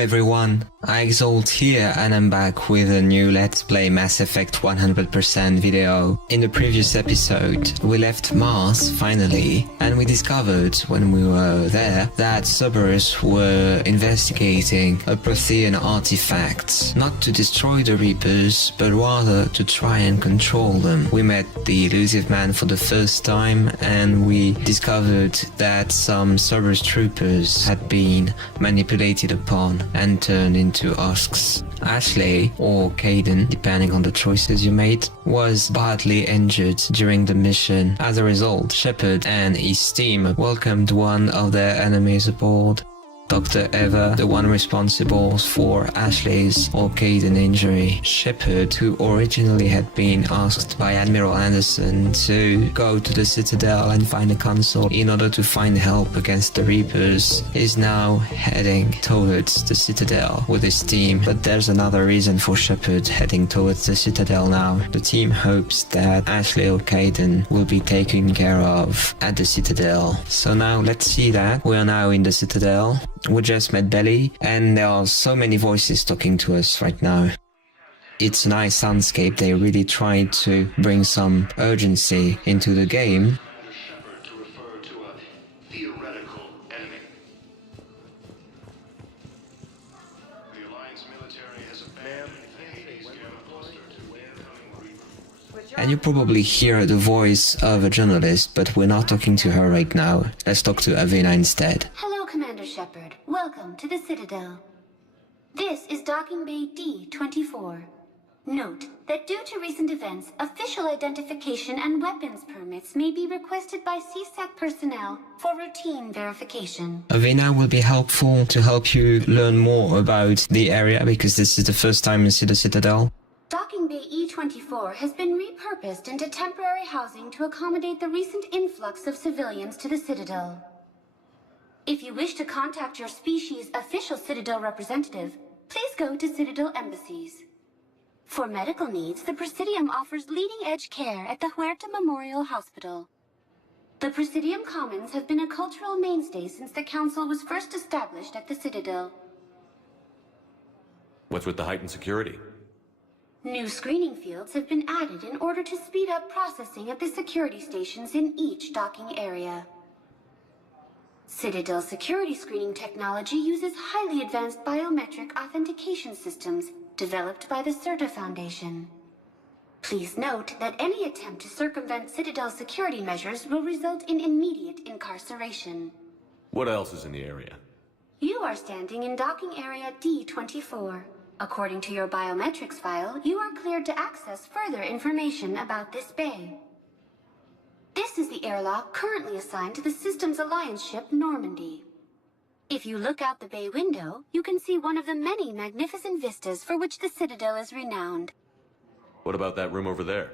everyone, Exalt here and I'm back with a new Let's Play Mass Effect 100% video. In the previous episode, we left Mars finally, and we discovered when we were there that Cerberus were investigating a Prothean artifact, not to destroy the Reapers, but rather to try and control them. We met the Elusive Man for the first time, and we discovered that some Cerberus troopers had been manipulated upon and turned into husks. Ashley, or Kaidan, depending on the choices you made, was badly injured during the mission. As a result, Shepard and his team welcomed one of their enemies aboard. Dr. Eva, the one responsible for Ashley's or Kaidan injury. Shepard, who originally had been asked by Admiral Anderson to go to the Citadel and find a console in order to find help against the Reapers, is now heading towards the Citadel with his team. But there's another reason for Shepard heading towards the Citadel now. The team hopes that Ashley or Kaidan will be taken care of at the Citadel. So now let's see that. We are now in the Citadel. We just met Belly, and there are so many voices talking to us right now. It's a nice soundscape. They really tried to bring some urgency into the game. Shepard to refer to a theoretical enemy. The Alliance military has abandoned the Hades gamma cluster to incoming Reapers. And you probably hear the voice of a journalist, but we're not talking to her right now. Let's talk to Avena instead. Hello, Commander Shepard. Welcome to the Citadel. This is Docking Bay D-24. Note that due to recent events, official identification and weapons permits may be requested by CSAC personnel for routine verification. Avena will be helpful to help you learn more about the area, because this is the first time you see the Citadel. Docking Bay E-24 has been repurposed into temporary housing to accommodate the recent influx of civilians to the Citadel. If you wish to contact your species' official Citadel representative, please go to Citadel embassies. For medical needs, the Presidium offers leading-edge care at the Huerta Memorial Hospital. The Presidium Commons have been a cultural mainstay since the Council was first established at the Citadel. What's with the heightened security? New screening fields have been added in order to speed up processing at the security stations in each docking area. Citadel security screening technology uses highly advanced biometric authentication systems developed by the CERTA Foundation. Please note that any attempt to circumvent Citadel security measures will result in immediate incarceration. What else is in the area? You are standing in docking area D-24. According to your biometrics file, you are cleared to access further information about this bay. This is the airlock currently assigned to the Systems Alliance ship Normandy. If you look out the bay window, you can see one of the many magnificent vistas for which the Citadel is renowned. What about that room over there?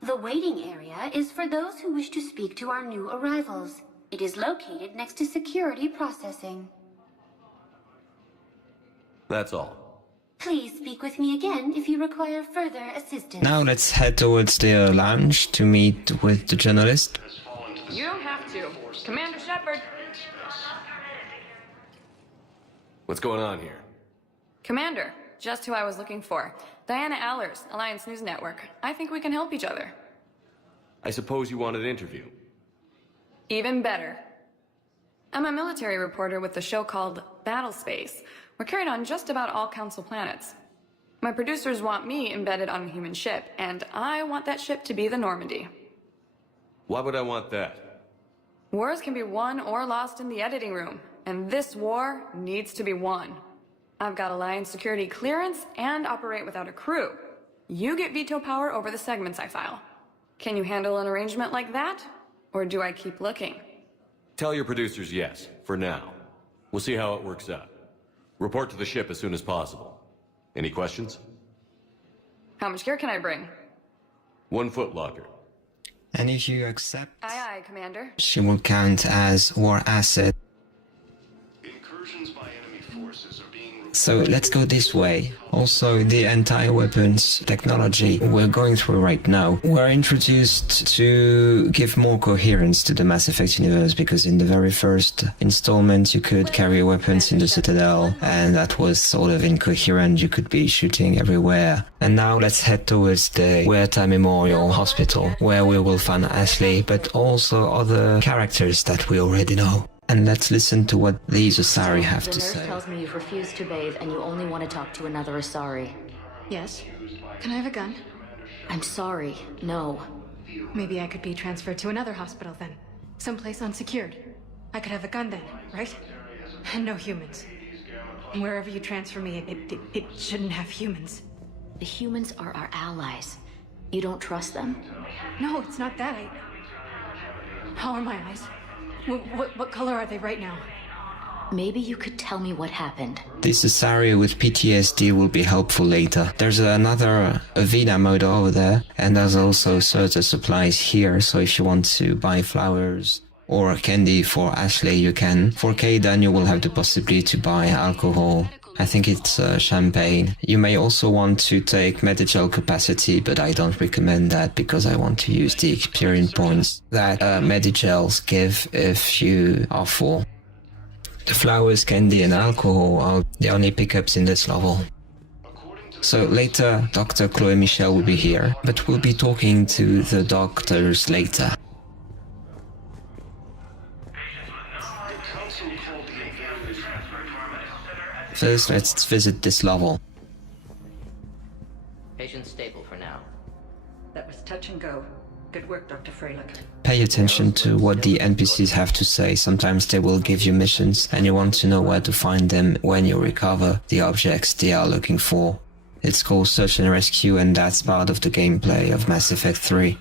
The waiting area is for those who wish to speak to our new arrivals. It is located next to security processing. That's all. Please speak with me again if you require further assistance. Now let's head towards the lounge to meet with the journalist. You don't have to. Commander Shepard. What's going on here? Commander, just who I was looking for. Diana Allers, Alliance News Network. I think we can help each other. I suppose you want an interview? Even better. I'm a military reporter with the show called Battle Space. We're carried on just about all Council planets. My producers want me embedded on a human ship, and I want that ship to be the Normandy. Why would I want that? Wars can be won or lost in the editing room, and this war needs to be won. I've got Alliance security clearance and operate without a crew. You get veto power over the segments I file. Can you handle an arrangement like that? Or do I keep looking? Tell your producers yes, for now. We'll see how it works out. Report to the ship as soon as possible. Any questions? How much gear can I bring? 1 foot locker. And if you accept, Aye, aye, Commander. she will count as war asset. Incursions by enemy forces are being So let's go this way. Also, the entire weapons technology we're going through right now were introduced to give more coherence to the Mass Effect universe, because in the very first installment you could carry weapons in the Citadel and that was sort of incoherent, you could be shooting everywhere. And now let's head towards the Huerta Memorial Hospital, where we will find Ashley, but also other characters that we already know. And let's listen to what these Asari have to say. The nurse tells me you've refused to bathe and you only want to talk to another Asari. Yes? Can I have a gun? I'm sorry, no. Maybe I could be transferred to another hospital then. Someplace unsecured. I could have a gun then, right? And no humans. Wherever you transfer me, it shouldn't have humans. The humans are our allies. You don't trust them? No, it's not that. How are my eyes? What color are they right now? Maybe you could tell me what happened. This Asari with PTSD will be helpful later. There's another Avina mode over there, and there's also certain supplies here, so if you want to buy flowers or candy for Ashley, you can. For Kaidan, you will have the possibility to buy alcohol. I think it's champagne. You may also want to take Medigel capacity, but I don't recommend that because I want to use the experience points that Medigels give if you are full. The flowers, candy and alcohol are the only pickups in this level. So later, Dr. Chloe Michel will be here, but we'll be talking to the doctors later. First, let's visit this level. Patient's stable for now. That was touch and go. Good work, Dr. Freilich. Pay attention to what the NPCs have to say. Sometimes they will give you missions and you want to know where to find them when you recover the objects they are looking for. It's called Search and Rescue, and that's part of the gameplay of Mass Effect 3.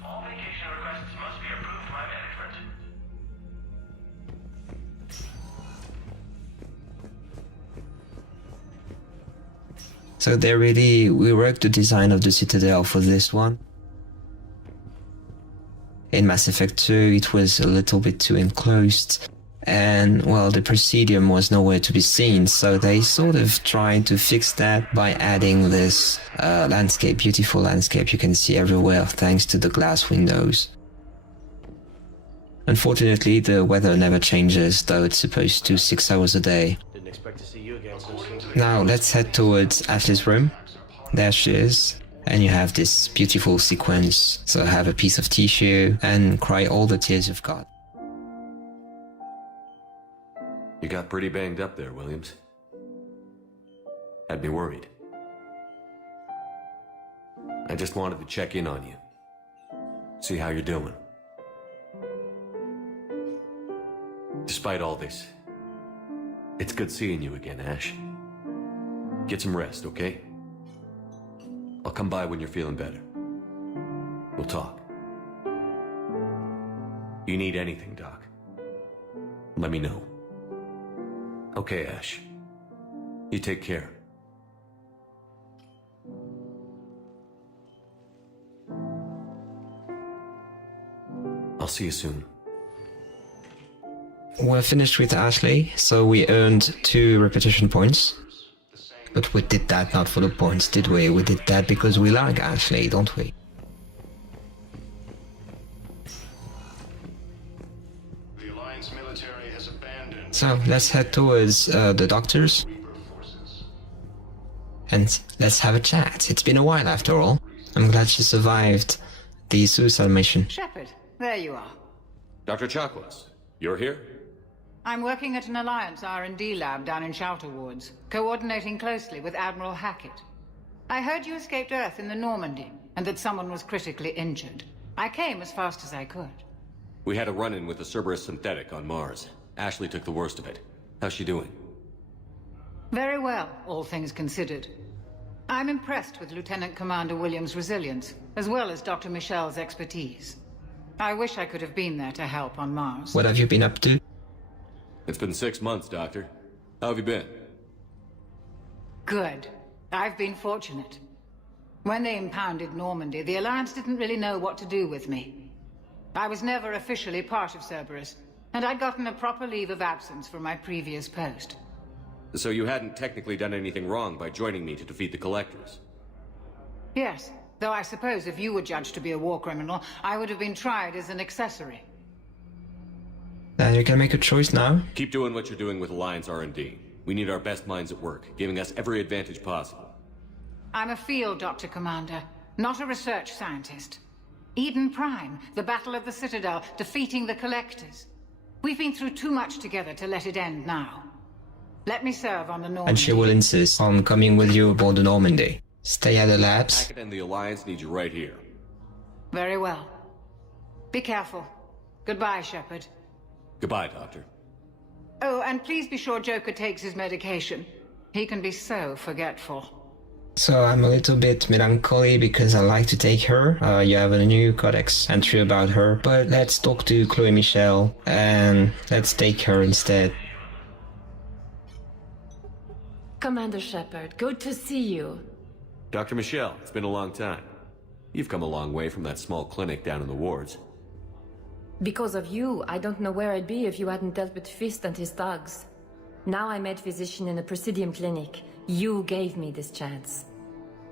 So we worked the design of the Citadel for this one. In Mass Effect 2 it was a little bit too enclosed, and well, the Presidium was nowhere to be seen, so they sort of tried to fix that by adding this landscape, beautiful landscape you can see everywhere thanks to the glass windows. Unfortunately, the weather never changes, though it's supposed to 6 hours a day. Didn't expect to see you again so soon. Now let's head towards Ashley's room. There she is. And you have this beautiful sequence. So have a piece of tissue and cry all the tears you've got. You got pretty banged up there, Williams. Had me worried. I just wanted to check in on you. See how you're doing. Despite all this, it's good seeing you again, Ash. Get some rest, okay? I'll come by when you're feeling better. We'll talk. You need anything, Doc, let me know. Okay, Ash. You take care. I'll see you soon. We're finished with Ashley, so we earned 2 repetition points. But we did that not for the points, did we? We did that because we like Ashley, don't we? The Alliance military has abandoned So let's head towards the doctors. And let's have a chat. It's been a while after all. I'm glad she survived the suicide mission. Shepard, there you are. Dr. Chakwas, you're here? I'm working at an Alliance R&D lab down in Shelter Wards, coordinating closely with Admiral Hackett. I heard you escaped Earth in the Normandy, and that someone was critically injured. I came as fast as I could. We had a run-in with the Cerberus synthetic on Mars. Ashley took the worst of it. How's she doing? Very well, all things considered. I'm impressed with Lieutenant Commander Williams' resilience, as well as Dr. Michel's expertise. I wish I could have been there to help on Mars. What have you been up to? It's been 6 months, Doctor. How have you been? Good. I've been fortunate. When they impounded Normandy, the Alliance didn't really know what to do with me. I was never officially part of Cerberus, and I'd gotten a proper leave of absence from my previous post. So you hadn't technically done anything wrong by joining me to defeat the Collectors? Yes, though I suppose if you were judged to be a war criminal, I would have been tried as an accessory. You can make a choice now. Keep doing what you're doing with Alliance R&D. We need our best minds at work, giving us every advantage possible. I'm a field doctor, Commander, not a research scientist. Eden Prime, the Battle of the Citadel, defeating the Collectors. We've been through too much together to let it end now. Let me serve on the Normandy. And she will insist on coming with you aboard the Normandy. Stay at the labs. Hackett and the Alliance need you right here. Very well. Be careful. Goodbye, Shepard. Goodbye, Doctor. Oh, and please be sure Joker takes his medication. He can be so forgetful. So I'm a little bit melancholy because I like to take her. You have a new codex entry about her. But let's talk to Chloe Michelle and let's take her instead. Commander Shepard, good to see you. Dr. Michelle, it's been a long time. You've come a long way from that small clinic down in the wards. Because of you, I don't know where I'd be if you hadn't dealt with Fist and his thugs. Now I'm head physician in a Presidium clinic. You gave me this chance.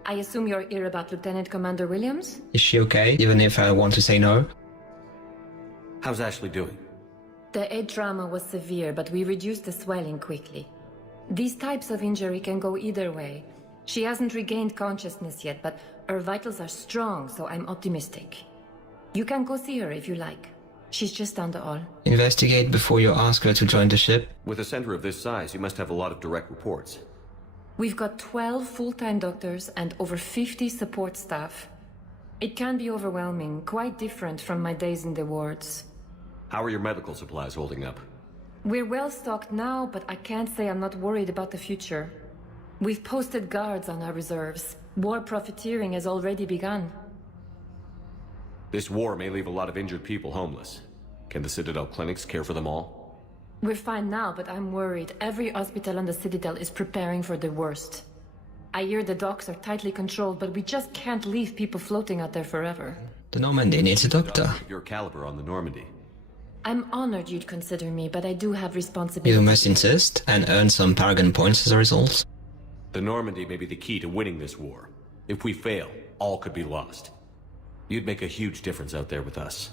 I assume you're here about Lieutenant Commander Williams? Is she okay, even if I want to say no? How's Ashley doing? The head trauma was severe, but we reduced the swelling quickly. These types of injury can go either way. She hasn't regained consciousness yet, but her vitals are strong, so I'm optimistic. You can go see her if you like. She's just down the hall. Investigate before you ask her to join the ship. With a center of this size, you must have a lot of direct reports. We've got 12 full-time doctors and over 50 support staff. It can be overwhelming, quite different from my days in the wards. How are your medical supplies holding up? We're well stocked now, but I can't say I'm not worried about the future. We've posted guards on our reserves. War profiteering has already begun. This war may leave a lot of injured people homeless. Can the Citadel clinics care for them all? We're fine now, but I'm worried. Every hospital on the Citadel is preparing for the worst. I hear the docks are tightly controlled, but we just can't leave people floating out there forever. The Normandy needs a doctor. Your caliber on the Normandy. I'm honored you'd consider me, but I do have responsibilities. You must insist and earn some Paragon points as a result. The Normandy may be the key to winning this war. If we fail, all could be lost. You'd make a huge difference out there with us.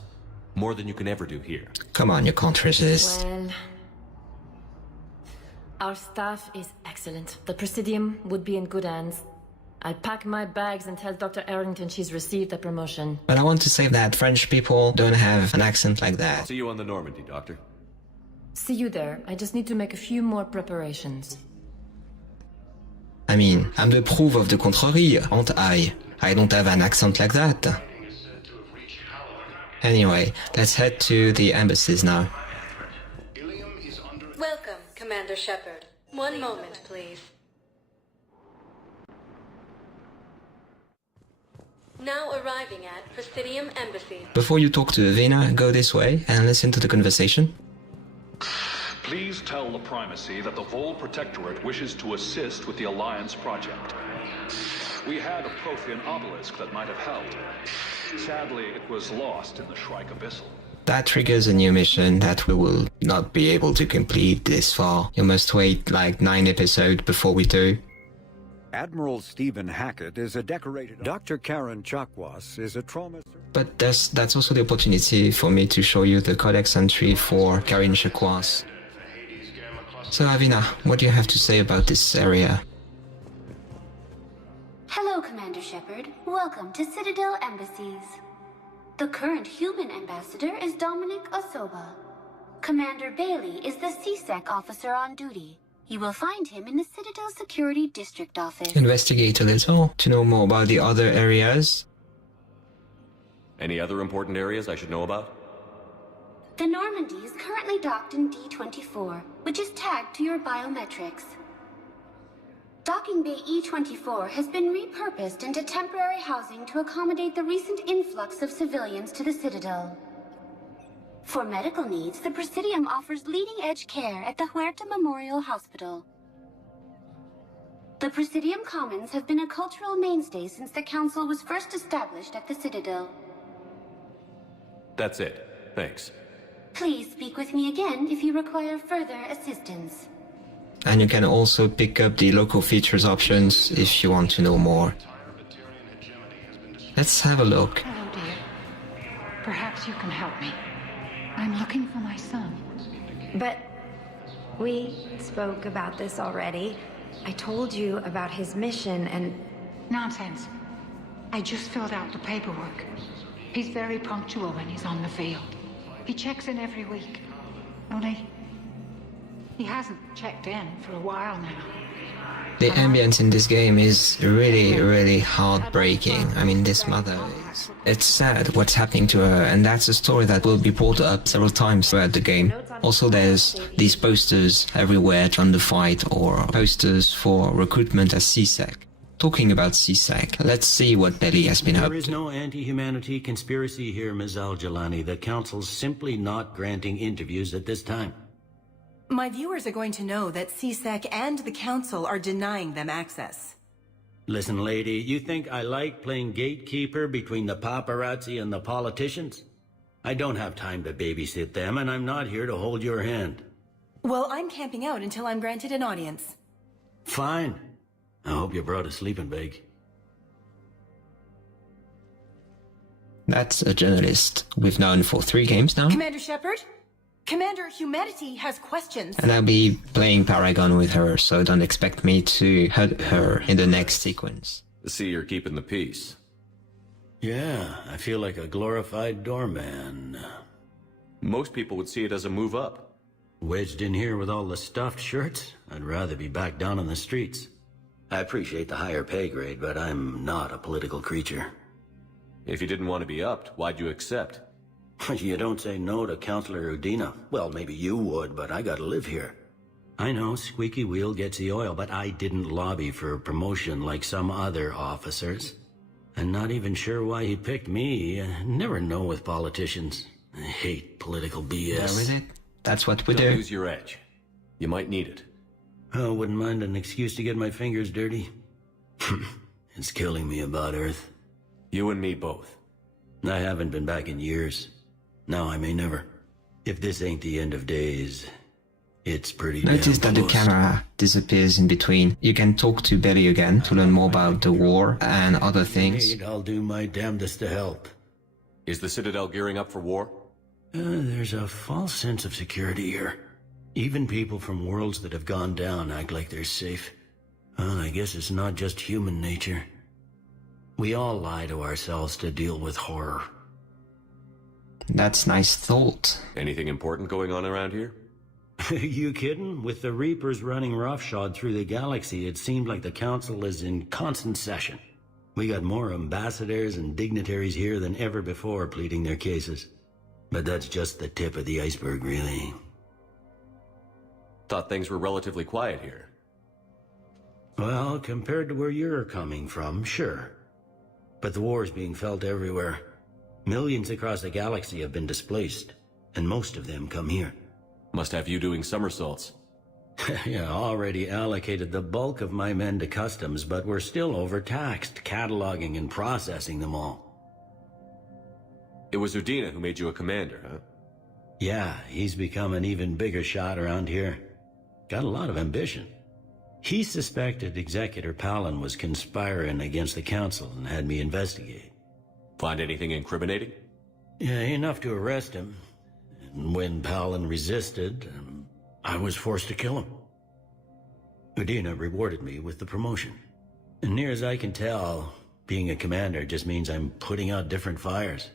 More than you can ever do here. Come on, you can't resist. Well, our staff is excellent. The Presidium would be in good hands. I'll pack my bags and tell Dr. Arrington she's received a promotion. But I want to say that French people don't have an accent like I'll that. see you on the Normandy, Doctor. See you there. I just need to make a few more preparations. I mean, I'm the proof of the contrary, aren't I? I don't have an accent like that. Anyway, let's head to the embassies now. Welcome, Commander Shepard. One moment, please. Now arriving at Presidium Embassy. Before you talk to Avena, go this way and listen to the conversation. Please tell the Primacy that the Vol Protectorate wishes to assist with the Alliance project. We had a Prothean obelisk that might have helped. Sadly, it was lost in the Shrike Abyssal. That triggers a new mission that we will not be able to complete this far. You must wait like 9 episodes before we do. Admiral Stephen Hackett is a decorated... Dr. Karen Chakwas is a trauma... But that's also the opportunity for me to show you the codex entry for Karen Chakwas. So Avina, what do you have to say about this area? Hello, Commander Shepard. Welcome to Citadel Embassies. The current human ambassador is Dominic Osoba. Commander Bailey is the CSEC officer on duty. You will find him in the Citadel Security District Office. Investigate a little to know more about the other areas. Any other important areas I should know about? The Normandy is currently docked in D-24, which is tagged to your biometrics. Docking Bay E-24 has been repurposed into temporary housing to accommodate the recent influx of civilians to the Citadel. For medical needs, the Presidium offers leading-edge care at the Huerta Memorial Hospital. The Presidium Commons have been a cultural mainstay since the Council was first established at the Citadel. That's it. Thanks. Please speak with me again if you require further assistance. And you can also pick up the local features options if you want to know more. Let's have a look. Hello, dear. Perhaps you can help me. I'm looking for my son. But we spoke about this already. I told you about his mission and... Nonsense. I just filled out the paperwork. He's very punctual when he's on the field. He checks in every week. Only, he hasn't checked in for a while now. The ambience in this game is really heartbreaking. I mean, this mother is... It's sad what's happening to her, and that's a story that will be brought up several times throughout the game. Also, there's these posters everywhere on the fight, or posters for recruitment as CSEC. Talking about CSEC, let's see what Belly has been up to. There is no anti-humanity conspiracy here, Ms. Al-Jalani. The Council's simply not granting interviews at this time. My viewers are going to know that CSEC and the Council are denying them access. Listen, lady, you think I like playing gatekeeper between the paparazzi and the politicians? I don't have time to babysit them, and I'm not here to hold your hand. Well, I'm camping out until I'm granted an audience. Fine. I hope you brought a sleeping bag. That's a journalist we've known for 3 games now. Commander Shepard? Commander, humanity has questions. And I'll be playing Paragon with her, so don't expect me to hurt her in the next sequence. See, you're keeping the peace. Yeah, I feel like a glorified doorman. Most people would see it as a move up. Wedged in here with all the stuffed shirts? I'd rather be back down on the streets. I appreciate the higher pay grade, but I'm not a political creature. If you didn't want to be upped, why'd you accept? You don't say no to Counselor Udina. Well, maybe you would, but I gotta live here. I know, squeaky wheel gets the oil, but I didn't lobby for promotion like some other officers. I'm not even sure why he picked me. Never know with politicians. I hate political BS. Yeah, really? That's what we do. Don't lose your edge. You might need it. I wouldn't mind an excuse to get my fingers dirty. It's killing me about Earth. You and me both. I haven't been back in years. Now I may never. If this ain't the end of days, it's pretty Notice that the camera disappears in between. You can talk to Belly again to learn more about the war and other things. I'll do my damnedest to help. Is the Citadel gearing up for war? There's a false sense of security here. Even people from worlds that have gone down act like they're safe. I guess it's not just human nature. We all lie to ourselves to deal with horror. That's nice thought. Anything important going on around here? You kidding? With the Reapers running roughshod through the galaxy, it seemed like the Council is in constant session. We got more ambassadors and dignitaries here than ever before pleading their cases. But that's just the tip of the iceberg, really. Thought things were relatively quiet here. Well, compared to where you're coming from, sure. But the war's being felt everywhere. Millions across the galaxy have been displaced, and most of them come here. Must have you doing somersaults. Yeah, already allocated the bulk of my men to customs, but we're still overtaxed, cataloging and processing them all. It was Udina who made you a commander, huh? Yeah, he's become an even bigger shot around here. Got a lot of ambition. He suspected Executor Palin was conspiring against the Council and had me investigate. Find anything incriminating? Yeah, enough to arrest him. And when Palin resisted, I was forced to kill him. Udina rewarded me with the promotion. And near as I can tell, being a commander just means I'm putting out different fires.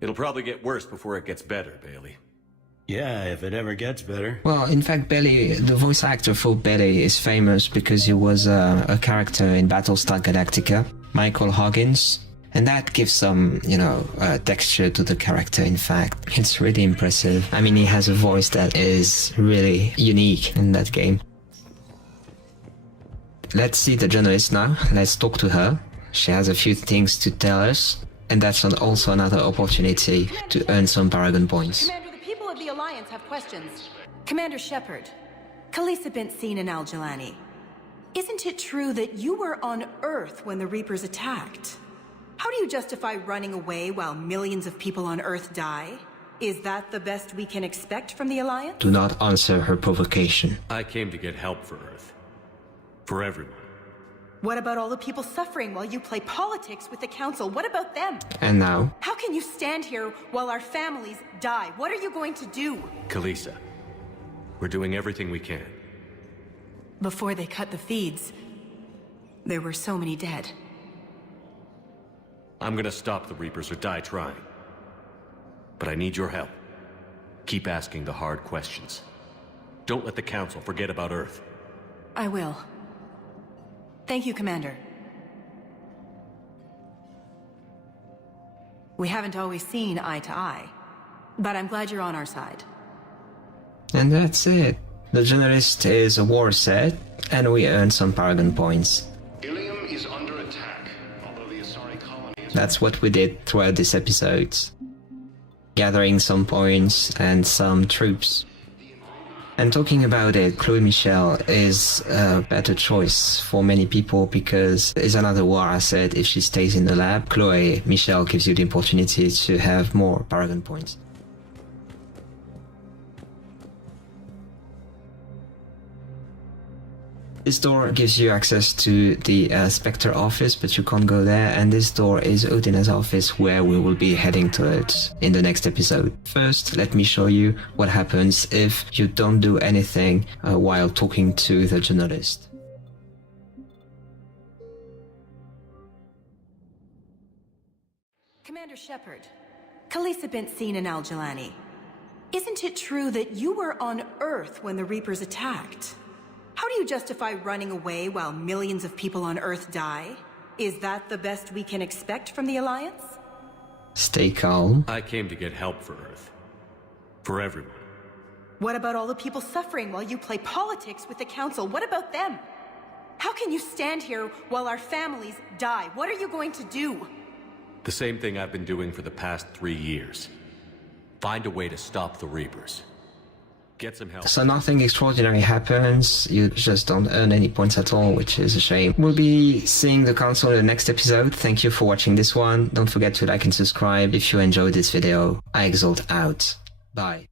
It'll probably get worse before it gets better, Bailey. Yeah, if it ever gets better. Well, in fact, Belly, the voice actor for Belly is famous because he was a character in Battlestar Galactica, Michael Hoggins. And that gives some, texture to the character, in fact. It's really impressive. I mean, he has a voice that is really unique in that game. Let's see the journalist now. Let's talk to her. She has a few things to tell us. And that's also another opportunity to earn some Paragon points. Commander, the people of the Alliance have questions. Commander Shepard, Khalissa been seen in Al-Jalani. Isn't it true that you were on Earth when the Reapers attacked? How do you justify running away while millions of people on Earth die? Is that the best we can expect from the Alliance? Do not answer her provocation. I came to get help for Earth. For everyone. What about all the people suffering while you play politics with the Council? What about them? And now? How can you stand here while our families die? What are you going to do? Khalissa, we're doing everything we can. Before they cut the feeds, there were so many dead. I'm gonna stop the Reapers or die trying. But I need your help. Keep asking the hard questions. Don't let the Council forget about Earth. I will. Thank you, Commander. We haven't always seen eye to eye, but I'm glad you're on our side. And that's it. The journalist is a war set, and we earn some Paragon points. Ilium is under attack, although the Asari colony is... That's what we did throughout this episode. Gathering some points and some troops. And talking about it, Chloe Michel is a better choice for many people because it's another war asset if she stays in the lab. Chloe Michel gives you the opportunity to have more Paragon points. This door gives you access to the Spectre office, but you can't go there, and this door is Udina's office, where we will be heading to it in the next episode. First, let me show you what happens if you don't do anything while talking to the journalist. Commander Shepard, Khalissa been seen in Al-Jalani. Isn't it true that you were on Earth when the Reapers attacked? How do you justify running away while millions of people on Earth die? Is that the best we can expect from the Alliance? Stay calm. I came to get help for Earth. For everyone. What about all the people suffering while you play politics with the Council? What about them? How can you stand here while our families die? What are you going to do? The same thing I've been doing for the past 3 years. Find a way to stop the Reapers. Get some help. So nothing extraordinary happens, you just don't earn any points at all, which is a shame. We'll be seeing the Council in the next episode. Thank you for watching this one. Don't forget to like and subscribe if you enjoyed this video. I Exalt out. Bye.